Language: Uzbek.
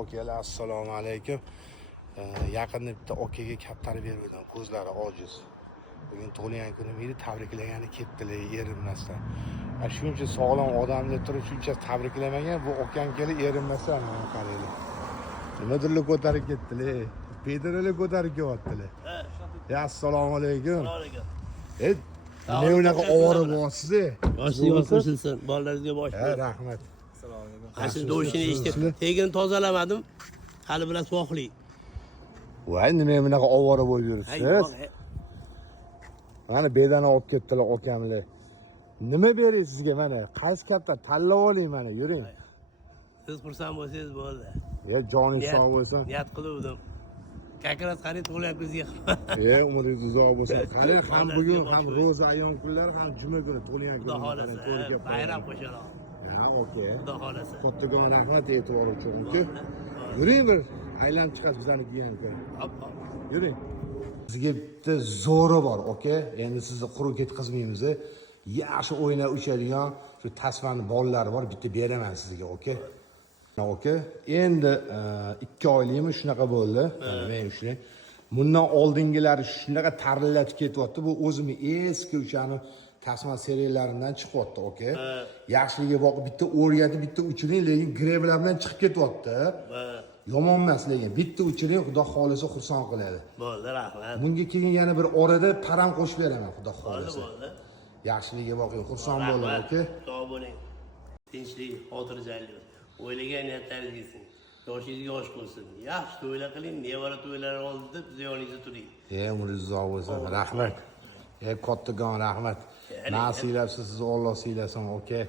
Akalar, assalomu alaykum. Yaqinda bitta okaga kaptarib berdim, ko'zlari ojiz. Bugun tug'ilgan kunim edi, tabriklagani ketdilar erinmasdan. Shuncha sog'lom odamni turib shuncha tabriklamagan, bu okam kelib erinmasdan mana qaraylar. Nimadirlar ko'tarib ketdilar. Pedrolar ko'tarib kelyaptilar. Ya assalomu alaykum. Nima unaqa ovora bo'lsiz? Boshiga qo'shilsin, bolalaringizga bosh ber. Rahmat. Asl do'shini eshitib, tegini tozalamadim. Hali bilan so'xli. Voy, nima bunaqa ovora bo'lib yuribsiz? Mana bedana olib ketdilar okamlar. Nima berasiz sizga mana? Qaysi kaptar tanlab oling mana, yuring. Siz xursand bo'lsangiz bo'ldi. Ya joning sog' bo'lsin. Niyat qiluvdim. Kakras xarid tug'ilgan kuzga. Umringiz uzoq bo'lsin. Qarang, ham bugun ham ro'za ayyom kunlari, ham juma kuni tug'ilgan Xudo kun. xolasa, bayram qo'shaloq. Ha, okey. Xudo xolasa. Kattagon rahmat e'tibor uchun. Yuring bir aylanib chiqasiz bizani kiygan. Hop, hop. Yuring. Sizga bitta zo'ri bor, okey? Endi sizni quruq ketkazmaymiz. Yaxshi o'ynab uchadigan shu tasmani bolalari bor, bitta beraman sizga, okey? Okey. Endi 2 oylikmi shunaqa bo'ldi. Men ushlang. Bundan oldingilari shunaqa tarillatib ketyapti. Bu o'zimni eski o'shani tasma seriyalaridan chiqyapti, okey? Yaxshiligiga boqib bitta o'rgatib, bitta uchining, lekin greblar bilan chiqib ketyapti. Yomon emas, lekin bitta uchining Xudo xolisa xursand qiladi. Bo'ldi, rahmat. Bunga keyin yana bir orada param qo'shib beraman, Xudo xolisa. Bo'ldi. Yaxshiligiga boqing, xursand bo'ling, okey? Sog' bo'ling. Tinchlik, xotirjamlik. O'ylagan niyatlaringiz yetsin. Yoshingiz yosh bo'lsin. Yaxshi to'ylar qiling, nevara to'ylari oldida biz yoningizda turing. Umringiz uzoq bo'lsin. Rahmat. Kattagon rahmat. Nasib etsa sizni Alloh siylasin, okey?